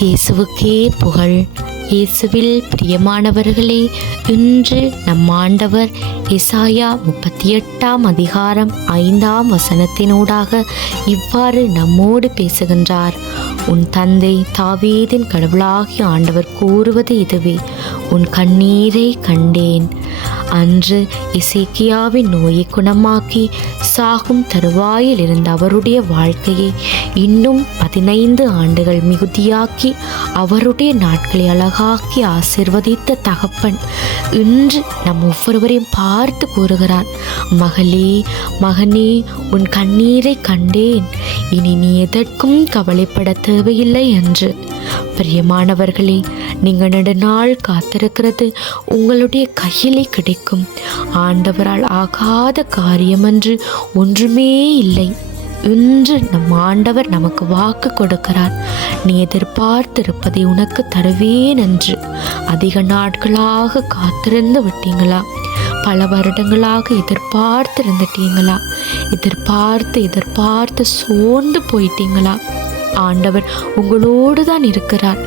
இயேசுவுக்கே புகழ். இயேசுவில் பிரியமானவர்களே இன்று நம் ஆண்டவர் இசாயா முப்பத்தி எட்டாம் அதிகாரம் ஐந்தாம் வசனத்தினூடாக இவ்வாறு நம்மோடு பேசுகின்றார். உன் தந்தை தாவீதின் கடவுளாகிய ஆண்டவர் கூறுவது இதுவே. உன் கண்ணீரை கண்டேன். அன்று இசைக்கியாவின் நோயை குணமாக்கி சாகும் தருவாயில் இருந்த அவருடைய வாழ்க்கையை இன்னும் பதினைந்து ஆண்டுகள் மிகுதியாக்கி அவருடைய நாட்களை அழகாக்கி ஆசிர்வதித்த தகப்பன் இன்று நம் ஒவ்வொருவரையும் பார்த்து கூறுகிறான் மகளே மகனே உன் கண்ணீரை கண்டேன். இனி நீ எதற்கும் கவலைப்பட தேவையில்லை என்று. பிரியமானவர்களே நீங்கள் நெடுநாள் காத்திருக்கிறது. உங்களுடைய கையிலே கிடைக்கும். ஆண்டவரால் ஆகாத காரியம் என்று ஒன்றுமே இல்லை. இன்று நம் ஆண்டவர் நமக்கு வாக்கு கொடுக்கிறார். நீ எதிர்பார்த்திருப்பதை உனக்கு தருவேன் என்று. அதிக நாட்களாக காத்திருந்து விட்டீங்களா? பல வருடங்களாக எதிர்பார்த்து இருந்துட்டீங்களா எதிர்பார்த்து எதிர்பார்த்து சோர்ந்து போயிட்டீங்களா? ஆண்டவர் உங்களோடு தான் இருக்கிறார்.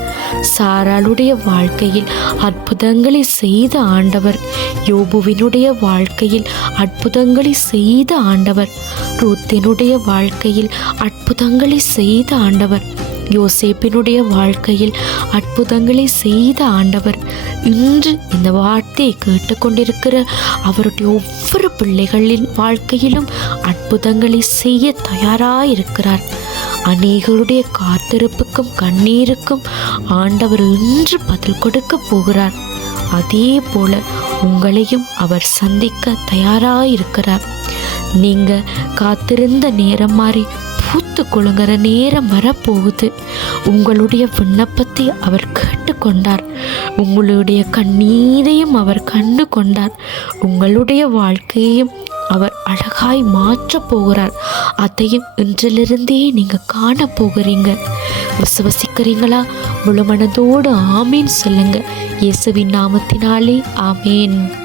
சாராளுடைய வாழ்க்கையில் அற்புதங்களை செய்த ஆண்டவர் யோபுவினுடைய வாழ்க்கையில் அற்புதங்களை செய்த ஆண்டவர் ரூத்தினுடைய வாழ்க்கையில் அற்புதங்களை செய்த ஆண்டவர் யோசேப்பினுடைய வாழ்க்கையில் அற்புதங்களை செய்த ஆண்டவர். இன்று இந்த வார்த்தையை கேட்டுக்கொண்டிருக்கிற அவருடைய ஒவ்வொரு பிள்ளைகளின் வாழ்க்கையிலும் அற்புதங்களை செய்ய தயாராயிருக்கிறார். அநேகருடைய காத்திருப்புக்கும் கண்ணீருக்கும் ஆண்டவர் இன்று பதில் கொடுக்க போகிறார். அதே போல உங்களையும் அவர் சந்திக்க தயாராயிருக்கிறார். நீங்க காத்திருந்த நேரம் மாறி பூத்து குலுங்குற நேரம் வரப்போகுது. உங்களுடைய விண்ணப்பத்தை அவர் கேட்டுக்கொண்டார். உங்களுடைய கண்ணீரையும் அவர் கண்டு கொண்டார் உங்களுடைய வாழ்க்கையையும் அவர் அழகாய் மாற்றப் போகிறார். அதையும் இன்றிலிருந்தே நீங்கள் காண போகிறீங்க. விசுவசிக்கிறீங்களா? முழு மனதோடு ஆமீன் சொல்லுங்க. இயேசுவின் நாமத்தினாலே ஆமேன்.